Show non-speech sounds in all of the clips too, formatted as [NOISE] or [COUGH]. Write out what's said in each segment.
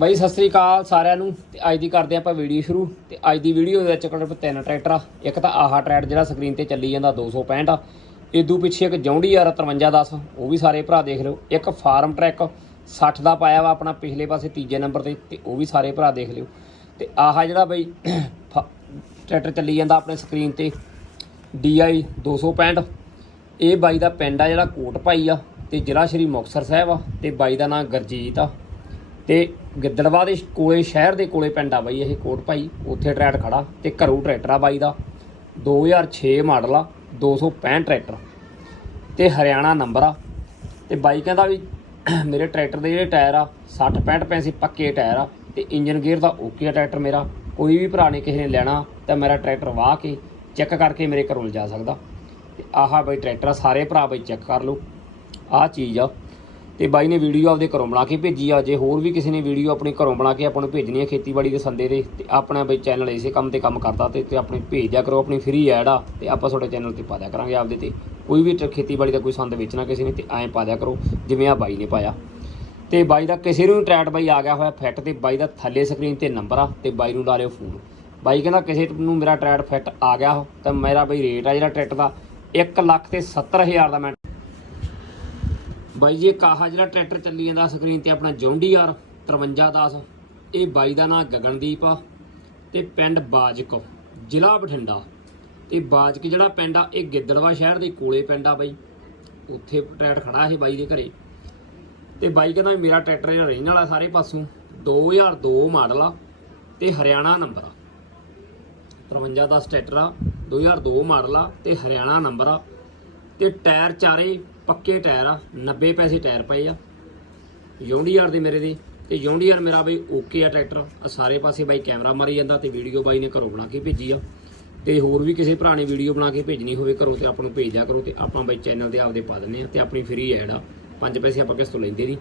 ਬਾਈ, ਸਤਿ ਸ੍ਰੀ ਅਕਾਲ ਸਾਰਿਆਂ ਨੂੰ। ਤੇ ਅੱਜ ਦੀ ਕਰਦੇ ਆਪਾਂ ਵੀਡੀਓ ਸ਼ੁਰੂ। ਤੇ ਅੱਜ ਦੀ ਵੀਡੀਓ ਦੇ ਵਿੱਚ ਕੋਲ ਤਿੰਨ ਟਰੈਕਟਰ ਆ। ਇੱਕ ਤਾਂ ਆਹਾ ਟਰੈਕਟਰ ਜਿਹੜਾ ਸਕਰੀਨ ਤੇ ਚੱਲੀ ਜਾਂਦਾ 265 ਆ ਇਦੋਂ ਪਿੱਛੇ ਇੱਕ ਜੌਂਡੀਆਰ 5310 ਉਹ ਵੀ ਸਾਰੇ ਭਰਾ ਦੇਖ ਲਿਓ। ਇੱਕ ਫਾਰਮ ਟਰੈਕ 60 ਦਾ ਪਾਇਆ ਵਾ ਆਪਣਾ ਪਿਛਲੇ ਪਾਸੇ ਤੀਜੇ ਨੰਬਰ ਤੇ। ਤੇ ਉਹ ਵੀ ਸਾਰੇ ਭਰਾ ਦੇਖ ਲਿਓ। ਤੇ ਆਹਾ ਜਿਹੜਾ ਬਾਈ, ਫ- ਟਰੈਕਟਰ ਚੱਲੀ ਜਾਂਦਾ ਆਪਣੇ ਸਕਰੀਨ ਤੇ। DI 265 ਇਹ ਬਾਈ ਦਾ ਪਿੰਡ ਆ ਜਿਹੜਾ ਕੋਟ ਭਾਈ ਆ। ਤੇ ਜ਼ਿਲ੍ਹਾ ਸ਼੍ਰੀ ਮੁਕਤਸਰ ਸਾਹਿਬ ਆ। ਤੇ ਬਾਈ ਦਾ ਨਾਮ ਗਰਜੀਤ ਆ। ਤੇ ਗਿੱਦੜਵਾ ਦੇ ਕੋਲੇ ਸ਼ਹਿਰ ਦੇ ਕੋਲੇ ਪਿੰਡ ਆ ਬਾਈ ਇਹ ਕੋਟ ਭਾਈ। ਉੱਥੇ ਟਰੈਕਟਰ ਖੜਾ ਤੇ ਘਰੋਂ ਟਰੈਕਟਰ ਆ ਬਾਈ ਦਾ। 2006 ਮਾਡਲ ਆ 265 ਟਰੈਕਟਰ। ਤੇ ਹਰਿਆਣਾ ਨੰਬਰ ਆ। ਤੇ ਬਾਈ ਕਹਿੰਦਾ ਵੀ [CLEARS THROAT] ਮੇਰੇ ਟਰੈਕਟਰ ਦੇ ਜਿਹੜੇ ਟਾਇਰ ਆ 60 65 ਪੈਸੇ ਪੱਕੇ ਟਾਇਰ ਆ ਤੇ ਇੰਜਨ ਗੇਅਰ ਦਾ ਓਕੇ ਆ ਟਰੈਕਟਰ ਮੇਰਾ। ਕੋਈ ਵੀ ਭਰਾ ਨੇ ਕਿਸੇ ਨੇ ਲੈਣਾ ਤਾਂ ਮੇਰਾ ਟਰੈਕਟਰ ਵਾਹ ਕੇ ਚੈੱਕ ਕਰਕੇ ਮੇਰੇ ਘਰੋਂ ਲਿਜਾ ਸਕਦਾ। ਤੇ ਆਹਾ ਬਈ ਟਰੈਕਟਰ ਆ, ਸਾਰੇ ਭਰਾ ਬਈ ਚੈੱਕ ਕਰ ਲਓ। ਆਹ ਚੀਜ਼ ਆ। ਤੇ ਬਾਈ ਨੇ ਵੀਡੀਓ ਆਪਦੇ ਘਰੋਂ ਬਣਾ ਕੇ ਭੇਜੀ ਆ, ਜੇ ਹੋਰ ਵੀ ਕਿਸੇ ਨੇ ਵੀਡੀਓ ਆਪਣੇ ਘਰੋਂ ਬਣਾ ਕੇ ਆਪਾਂ ਨੂੰ ਭੇਜਣੀ ਹੈ ਖੇਤੀਬਾੜੀ ਦੇ ਸੰਦੇ ਦੇ ਤੇ ਆਪਣਾ ਬਈ ਚੈਨਲ ਇਸੇ ਕੰਮ ਤੇ ਕੰਮ ਕਰਦਾ ਤੇ ਤੇ ਆਪਣੇ ਭੇਜ ਦਿਆ ਕਰੋ, ਆਪਣੀ ਫ੍ਰੀ ਐਡ ਆ, ਤੇ ਆਪਾਂ ਤੁਹਾਡੇ ਚੈਨਲ ਤੇ ਪਾ ਦਿਆ ਕਰਾਂਗੇ ਆਪਦੇ ਤੇ। ਕੋਈ ਵੀ ਟ- ਖੇਤੀਬਾੜੀ ਦਾ ਕੋਈ ਸੰਦ ਵੇਚਣਾ ਕਿਸੇ ਨੇ ਤੇ ਐਂ ਪਾ ਦਿਆ ਕਰੋ, ਜਿਵੇਂ ਆ ਬਾਈ ਨੇ ਪਾਇਆ। ਤੇ ਬਾਈ ਦਾ ਕਿਸੇ ਨੂੰ ਟਰੈਟ ਬਾਈ ਆ ਗਿਆ ਹੋਇਆ ਫਿੱਟ ਤੇ ਬਾਈ ਦਾ ਥੱਲੇ ਸਕਰੀਨ ਤੇ ਨੰਬਰ ਆ, ਤੇ ਬਾਈ ਨੂੰ ਲਾ ਲਿਓ ਫੋਨ ਬਾਈ ਕਹਿੰਦਾ ਕਿਸੇ ਨੂੰ ਮੇਰਾ ਟਰੈਟ ਫਿੱਟ ਆ ਗਿਆ ਤਾਂ ਮੇਰਾ ਬਈ ਰੇਟ ਆ ਜਿਹੜਾ ਟਰੈਟ ਦਾ 1 ਲੱਖ ਤੇ 70000 ਦਾ ਮੈਂ ਬਾਈ ਜੀ ਇੱਕ ਆਹ ਜਿਹੜਾ ਟਰੈਕਟਰ ਚੱਲੀ ਜਾਂਦਾ ਸਕਰੀਨ ਤੇ ਆਪਣਾ ਜੌਂਡੀਆਰ 5310 ਇਹ ਬਾਈ ਦਾ ਨਾਮ ਗਗਨਦੀਪ ਆ ਤੇ ਪਿੰਡ ਬਾਜਕ, ਜ਼ਿਲ੍ਹਾ ਬਠਿੰਡਾ। ਤੇ ਬਾਜਕ ਜਿਹੜਾ ਪਿੰਡ ਆ, ਇਹ ਗਿੱਦੜਵਾ ਸ਼ਹਿਰ ਦੇ ਕੋਲੇ ਪਿੰਡ ਆ ਬਾਈ। ਉੱਥੇ ਟਰੈਕਟਰ ਖੜਾ ਇਹ ਬਾਈ ਦੇ ਘਰੇ। ਤੇ ਬਾਈ ਕਹਿੰਦਾ ਵੀ ਮੇਰਾ ਟਰੈਕਟਰ ਜਿਹੜਾ ਰਹਿਣ ਵਾਲਾ ਸਾਰੇ ਪਾਸੋਂ 2002 ਮਾਡਲ ਆ ਤੇ ਹਰਿਆਣਾ ਨੰਬਰ ਆ। 5310 ਟਰੈਕਟਰ ਆ 2002 ਮਾਡਲ ਆ ਤੇ ਹਰਿਆਣਾ ਨੰਬਰ ਆ। ਤੇ ਟਾਇਰ ਚਾਰੇ ਪੱਕੇ ਟਾਇਰ ਆ 90 ਪੈਸੇ ਟਾਇਰ ਪਏ ਆ। ਯੌਂਡੀਆਰ ਦੇ ਮੇਰੇ ਦੇ, ਤੇ ਯੌਂਡੀਆਰ ਮੇਰਾ ਬਈ ਓਕੇ ਆ ਟਰੈਕਟਰ। ਆ ਸਾਰੇ ਪਾਸੇ ਬਾਈ ਕੈਮਰਾ ਮਾਰੀ ਜਾਂਦਾ ਤੇ ਵੀਡੀਓ ਬਾਈ ਨੇ ਘਰੋਂ ਬਣਾ ਕੇ ਭੇਜੀ ਆ। ਤੇ ਹੋਰ ਵੀ ਕਿਸੇ ਭਰਾ ਨੇ ਵੀਡੀਓ ਬਣਾ ਕੇ ਭੇਜਣੀ ਹੋਵੇ, ਘਰੋਂ ਤੇ ਆਪਾਂ ਨੂੰ ਭੇਜ ਦਿਆ ਕਰੋ ਤੇ ਆਪਾਂ ਬਾਈ ਚੈਨਲ ਤੇ ਆਪਦੇ ਪਾ ਦਿੰਨੇ ਆ ਤੇ ਆਪਣੀ ਫ੍ਰੀ ਐਡ ਆ। 5 ਪੈਸੇ ਆਪਾਂ ਕਿਸ ਤੋਂ ਲੈਂਦੇ ਨਹੀਂ।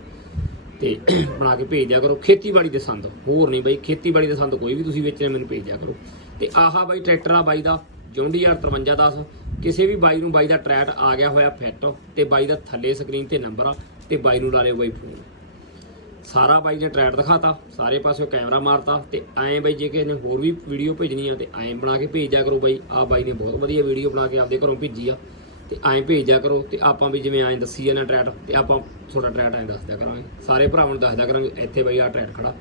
ਤੇ [CLEARS THROAT] ਬਣਾ ਕੇ ਭੇਜ ਦਿਆ ਕਰੋ। ਖੇਤੀਬਾੜੀ ਦੇ ਸੰਦ, ਹੋਰ ਨਹੀਂ ਬਾਈ, ਖੇਤੀਬਾੜੀ ਦੇ ਸੰਦ ਕੋਈ ਵੀ ਤੁਸੀਂ ਵੇਚਣਾ, ਮੈਨੂੰ ਭੇਜ ਦਿਆ ਕਰੋ। ਤੇ ਆਹਾ ਬਾਈ ਟਰੈਕਟਰ ਆ ਬਾਈ ਦਾ ਜੌਂਡੀਆਰ 5310 ਕਿਸੇ ਵੀ ਬਾਈ ਨੂੰ ਬਾਈ ਦਾ ਟਰੈਟ ਆ ਗਿਆ ਹੋਇਆ ਫਿੱਟ ਤੇ ਬਾਈ ਦਾ ਥੱਲੇ ਸਕਰੀਨ ਤੇ ਨੰਬਰ ਆ ਤੇ ਬਾਈ ਨੂੰ ਲਾ ਲਿਓ ਬਾਈ ਫੋਨ। ਸਾਰਾ ਬਾਈ ਨੇ ਟਰੈਟ ਦਿਖਾਤਾ, ਸਾਰੇ ਪਾਸਿਓਂ ਕੈਮਰਾ ਮਾਰਤਾ ਤੇ ਐਂ ਬਾਈ ਜੇ ਕਿਸੇ ਨੇ ਹੋਰ ਵੀ ਵੀਡੀਓ ਭੇਜਣੀ ਆ ਤੇ ਐਂ ਬਣਾ ਕੇ ਭੇਜ ਦਿਆ ਕਰੋ ਬਾਈ। ਆ ਬਾਈ ਨੇ ਬਹੁਤ ਵਧੀਆ ਵੀਡੀਓ ਬਣਾ ਕੇ ਆਪਦੇ ਘਰੋਂ ਭੇਜੀ ਆ ਤੇ ਐਂ ਭੇਜ ਦਿਆ ਕਰੋ ਤੇ ਆਪਾਂ ਵੀ ਜਿਵੇਂ ਐਂ ਦੱਸੀ ਆ ਨਾ ਟਰੈਟ ਤੇ ਆਪਾਂ ਤੁਹਾਡਾ ਟਰੈਟ ਐਂ ਦੱਸ ਦਿਆ ਕਰਾਂਗੇ। ਸਾਰੇ ਭਰਾਵਾਂ ਨੂੰ ਦੱਸ ਦਿਆ ਕਰਾਂਗੇ, ਇੱਥੇ ਬਾਈ ਆ ਟਰੈਟ ਖੜਾ।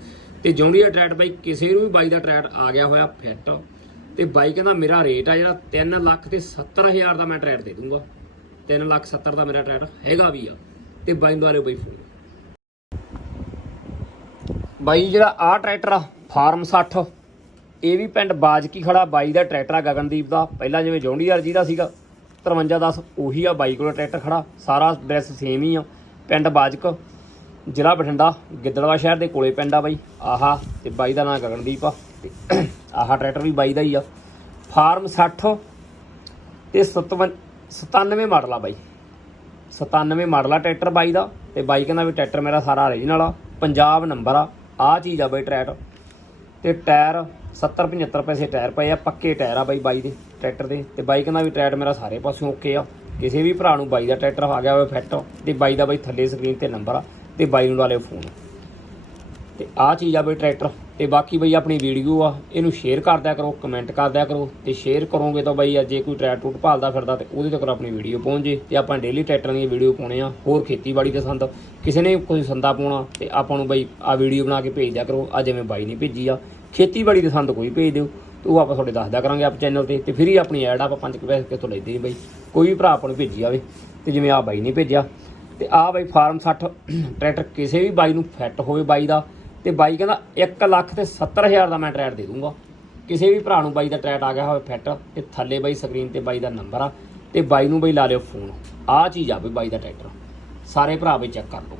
ਤੇ ਜੌਂਡੀਆ ਟਰੈਟ ਬਾਈ, ਕਿਸੇ ਨੂੰ ਵੀ ਬਾਈ ਦਾ ਟਰੈਟ ਆ ਗਿਆ ਹੋਇਆ ਫਿੱਟ ਤੇ ਬਾਈ ਕਹਿੰਦਾ ਮੇਰਾ ਰੇਟ ਆ ਜਿਹੜਾ 3 ਲੱਖ ਤੇ 70000 ਦਾ ਮੈਂ ਟਰੈਕਟਰ ਦੇ ਦੂੰਗਾ। 3 ਲੱਖ 70 ਦਾ ਮੇਰਾ ਟਰੈਕਟਰ ਹੈਗਾ ਵੀ ਆ। ਤੇ ਬਾਈ ਨੂੰ ਆਲਿਓ ਬਾਈ ਫੋਨ ਬਾਈ ਜਿਹੜਾ ਆ ਟਰੈਕਟਰ ਆ ਫਾਰਮ 60 ਇਹ ਵੀ ਪਿੰਡ ਬਾਜਕੀ ਖੜਾ, ਬਾਈ ਦਾ ਟਰੈਕਟਰ ਆ ਗਗਨਦੀਪ ਦਾ। ਪਹਿਲਾਂ ਜਿਵੇਂ ਜੌਂਡੀਆਰ ਜਿਹਦਾ ਸੀਗਾ 5310 ਉਹੀ ਆ ਬਾਈ ਕੋਲ ਟਰੈਕਟਰ ਖੜਾ। ਸਾਰਾ ਡਰੈਸ ਸੇਮ ਹੀ ਆ। ਪਿੰਡ ਬਾਜਕ, ਜ਼ਿਲ੍ਹਾ ਬਠਿੰਡਾ, ਗਿੱਦੜਵਾ ਸ਼ਹਿਰ ਦੇ ਕੋਲੇ ਪਿੰਡ ਆ ਬਾਈ। ਆਹਾ, ਤੇ ਬਾਈ ਦਾ ਨਾਮ ਗਗਨਦੀਪ ਆ। ਤੇ ਆਹ ਟਰੈਕਟਰ ਵੀ ਬਾਈ ਦਾ ਹੀ ਆ। ਫਾਰਮ 60 ਤੇ 57 97 ਮਾਡਲ ਆ ਬਾਈ। 97 ਮਾਡਲ ਆ ਟਰੈਕਟਰ ਬਾਈ ਦਾ ਤੇ ਬਾਈ ਕਹਿੰਦਾ ਵੀ ਟਰੈਕਟਰ ਮੇਰਾ ਸਾਰਾ ਓਰੀਜਨਲ ਆ, ਪੰਜਾਬ ਨੰਬਰ ਆ। ਆ ਚੀਜ਼ ਆ ਬਾਈ ਟਰੈਕਟਰ। ਤੇ ਟਾਇਰ 70 75 ਪੈਸੇ ਟਾਇਰ ਪਏ ਆ, ਪੱਕੇ ਟਾਇਰ ਆ ਬਾਈ ਬਾਈ ਦੇ ਟਰੈਕਟਰ ਦੇ। ਤੇ ਬਾਈ ਕਹਿੰਦਾ ਵੀ ਟਰੈਕਟਰ ਮੇਰਾ ਸਾਰੇ ਪਾਸਿਓਂ ਓਕੇ ਆ। ਕਿਸੇ ਵੀ ਭਰਾ ਨੂੰ ਬਾਈ ਦਾ ਟਰੈਕਟਰ ਆ ਗਿਆ ਹੋਵੇ ਫਿੱਟ ਤੇ ਬਾਈ ਦਾ ਬਾਈ ਥੱਲੇ ਸਕਰੀਨ ਤੇ ਨੰਬਰ ਆ, ਤੇ ਬਾਈ ਨੂੰ ਲਾ ਲਿਓ ਫੋਨ ਤੇ ਆਹ ਚੀਜ਼ ਆ ਬਈ ਟਰੈਕਟਰ। ਤੇ ਬਾਕੀ ਬਈ ਆਪਣੀ ਵੀਡੀਓ ਆ, ਇਹਨੂੰ ਸ਼ੇਅਰ ਕਰਦਿਆ ਕਰੋ ਕਮੈਂਟ ਕਰਦਿਆ ਕਰੋ ਤੇ ਸ਼ੇਅਰ ਕਰੋਗੇ ਤਾਂ ਬਈ ਜੇ ਕੋਈ ਟਰੈਕਟਰ ਟੂਟ ਭਾਲਦਾ ਫਿਰਦਾ ਤੇ ਉਹਦੇ ਤੱਕ ਆਪਣੀ ਵੀਡੀਓ ਪਹੁੰਚ ਜੇ ਤੇ ਆਪਾਂ ਡੇਲੀ ਟਰੈਕਟਰਾਂ ਦੀਆਂ ਵੀਡੀਓ ਪਾਉਣੇ ਆ, ਹੋਰ ਖੇਤੀਬਾੜੀ ਦੇ ਸੰਦ। ਕਿਸੇ ਨੇ ਕੋਈ ਸੰਦਾ ਪਾਉਣਾ ਤੇ ਆਪਾਂ ਨੂੰ ਬਈ ਆ ਵੀਡੀਓ ਬਣਾ ਕੇ ਭੇਜ ਦਿਆ ਕਰੋ ਆ ਜਿਵੇਂ ਬਾਈ ਨੇ ਭੇਜੀ ਆ। ਖੇਤੀਬਾੜੀ ਦੇ ਸੰਦ ਕੋਈ ਭੇਜ ਦਿਓ, ਤੇ ਉਹ ਆਪਾਂ ਤੁਹਾਡੇ ਦੱਸਦਾ ਕਰਾਂਗੇ ਆਪ ਚੈਨਲ ਤੇ ਤੇ ਫਿਰ ਹੀ ਆਪਣੀ ਐਡ ਆਪਾਂ ਪੰਜ ਕੁ ਪੈਸੇ ਕਿਤੋਂ ਲੈਦੇ ਨਹੀਂ ਬਈ। ਕੋਈ ਵੀ ਭਰਾ ਆਪਾਂ ਨੂੰ ਭੇਜੀ ਆਵੇ ਤੇ ਜਿਵੇਂ ਆ ਬਾਈ ਨੇ ਭੇਜਿਆ। ਤੇ ਆ ਬਾਈ ਫਾਰਮ 60 ਟਰੈਕਟਰ, ਕਿਸੇ ਵੀ ਬਾਈ ਨੂੰ ਫਿੱਟ ਹੋਵੇ ਬਾਈ ਦਾ ਤੇ ਬਾਈ ਕਹਿੰਦਾ 1 ਲੱਖ ਤੇ 70000 ਦਾ ਮੈਂ ਟਰੈਟ ਦੇ ਦੂੰਗਾ। ਕਿਸੇ ਵੀ ਭਰਾ ਨੂੰ ਬਾਈ ਦਾ ਟਰੈਟ ਆ ਗਿਆ ਹੋਵੇ ਫਿੱਟ, ਤੇ ਥੱਲੇ ਬਾਈ ਸਕਰੀਨ ਤੇ ਬਾਈ ਦਾ ਨੰਬਰ ਆ, ਤੇ ਬਾਈ ਨੂੰ ਬਾਈ ਲਾ ਲਿਓ ਫੋਨ। ਆਹ ਚੀਜ਼ ਆ ਬਈ ਬਾਈ ਦਾ ਟਰੈਕਟਰ। ਸਾਰੇ ਭਰਾ ਬਈ ਚੈੱਕ ਕਰ ਲਓ।